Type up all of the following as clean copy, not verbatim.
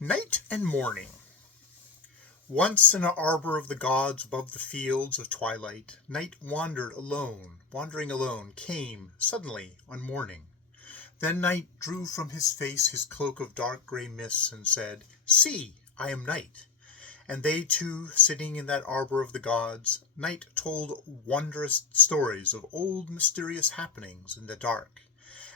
Night and Morning. Once in an arbor of the gods above the fields of twilight, Night wandering alone, came suddenly on morning. Then Night drew from his face his cloak of dark grey mists and said, "See, I am Night." And they two, sitting in that arbor of the gods, Night told wondrous stories of old mysterious happenings in the dark.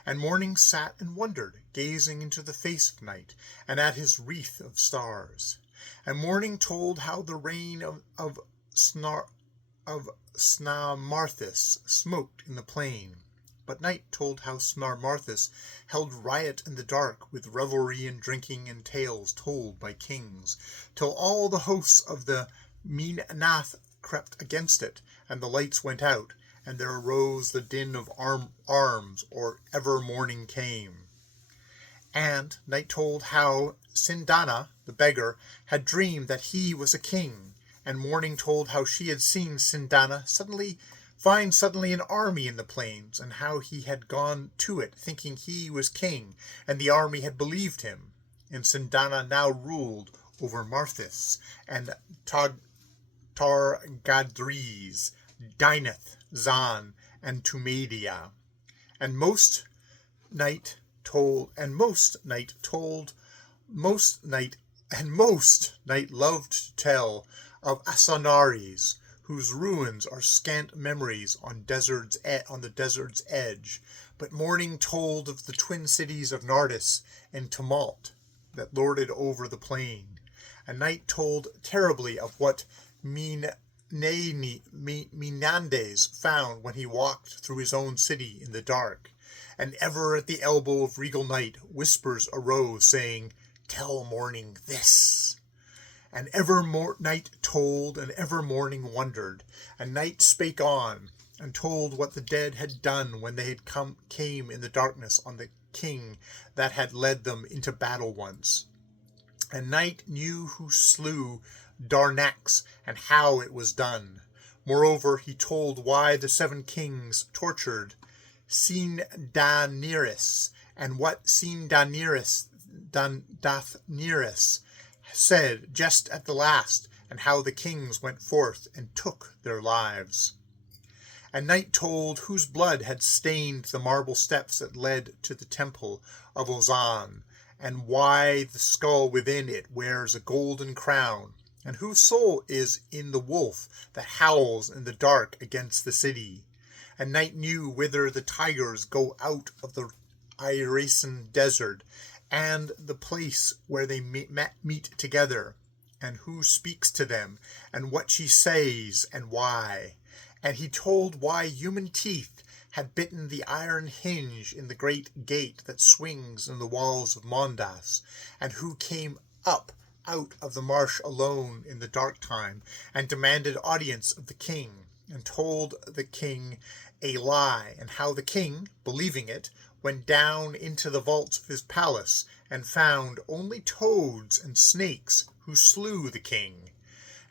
And Morning sat and wondered, gazing into the face of Night, and at his wreath of stars. And Morning told how the reign of Snamarthis smoked in the plain. But Night told how Snamarthis held riot in the dark, with revelry and drinking and tales told by kings, till all the hosts of the Meenath crept against it, and the lights went out, and there arose the din of arms, or ever morning came. And Night told how Sindana, the beggar, had dreamed that he was a king, and Morning told how she had seen Sindana find suddenly an army in the plains, and how he had gone to it thinking he was king, and the army had believed him. And Sindana now ruled over Marthis, and Targadries, Dynath, Zan, and Tumadia. And most Night loved to tell of Asanares, whose ruins are scant memories on the desert's edge. But Morning told of the twin cities of Nardis and Tumult that lorded over the plain. And Night told terribly of what Menandes found when he walked through his own city in the dark. And ever at the elbow of regal Night whispers arose, saying, "Tell Morning this." And ever Night told, and ever Morning wondered. And Night spake on, and told what the dead had done when they had came in the darkness on the king that had led them into battle once. And Night knew who slew Darnax, and how it was done. Moreover, he told why the 7 kings tortured Dathneris, and what Dathneris said just at the last, and how the kings went forth and took their lives. And Night told whose blood had stained the marble steps that led to the temple of Ozan, and why the skull within it wears a golden crown, and whose soul is in the wolf that howls in the dark against the city. And Night knew whither the tigers go out of the Irasan desert, and the place where they meet together, and who speaks to them, and what she says, and why. And he told why human teeth had bitten the iron hinge in the great gate that swings in the walls of Mondas, and who came up out of the marsh alone in the dark time, and demanded audience of the king, and told the king a lie, and how the king, believing it, went down into the vaults of his palace, and found only toads and snakes, who slew the king.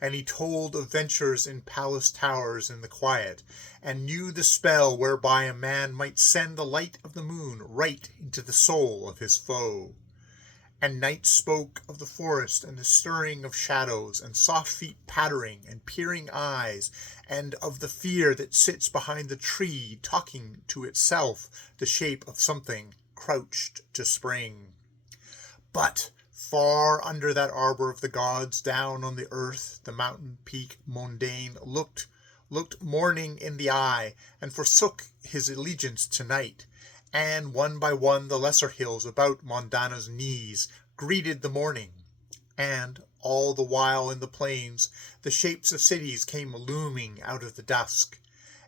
And he told of ventures in palace towers in the quiet, and knew the spell whereby a man might send the light of the moon right into the soul of his foe. And Night spoke of the forest and the stirring of shadows, and soft feet pattering and peering eyes, and of the fear that sits behind the tree, talking to itself, the shape of something crouched to spring. But far under that arbor of the gods, down on the earth, the mountain peak Mondane looked Morning in the eye, and forsook his allegiance to Night. And one by one the lesser hills about Mondana's knees greeted the morning. And all the while in the plains the shapes of cities came looming out of the dusk.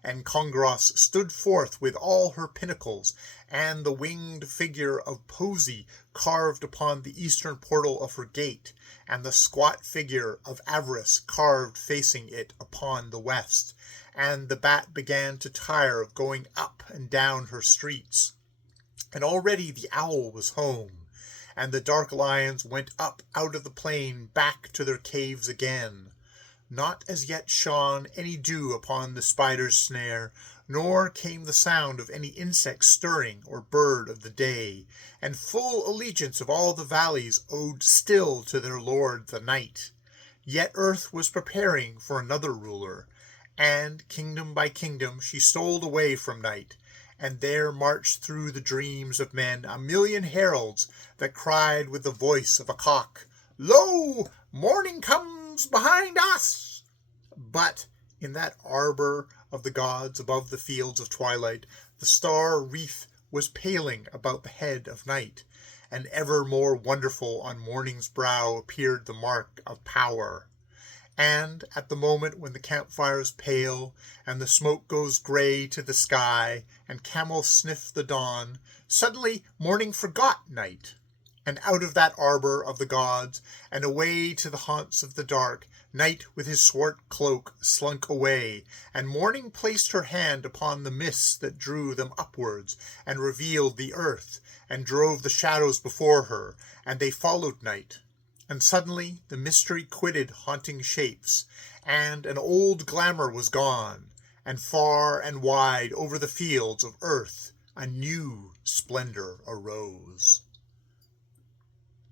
And Congros stood forth with all her pinnacles, and the winged figure of Posey carved upon the eastern portal of her gate, and the squat figure of Avarice carved facing it upon the west. And the bat began to tire of going up and down her streets. And already the owl was home, and the dark lions went up out of the plain back to their caves again. Not as yet shone any dew upon the spider's snare, nor came the sound of any insect stirring or bird of the day, and full allegiance of all the valleys owed still to their lord the night. Yet earth was preparing for another ruler, and kingdom by kingdom she stole away from night, and there marched through the dreams of men a million heralds that cried with the voice of a cock, "Lo, morning comes behind us!" But in that arbor of the gods above the fields of twilight, the star wreath was paling about the head of night, and ever more wonderful on morning's brow appeared the mark of power. And at the moment when the campfires pale, and the smoke goes grey to the sky, and camels sniff the dawn, suddenly morning forgot night. And out of that arbor of the gods, and away to the haunts of the dark, night with his swart cloak slunk away, and morning placed her hand upon the mists that drew them upwards, and revealed the earth, and drove the shadows before her, and they followed night. And suddenly the mystery quitted haunting shapes, and an old glamour was gone, and far and wide over the fields of earth a new splendor arose.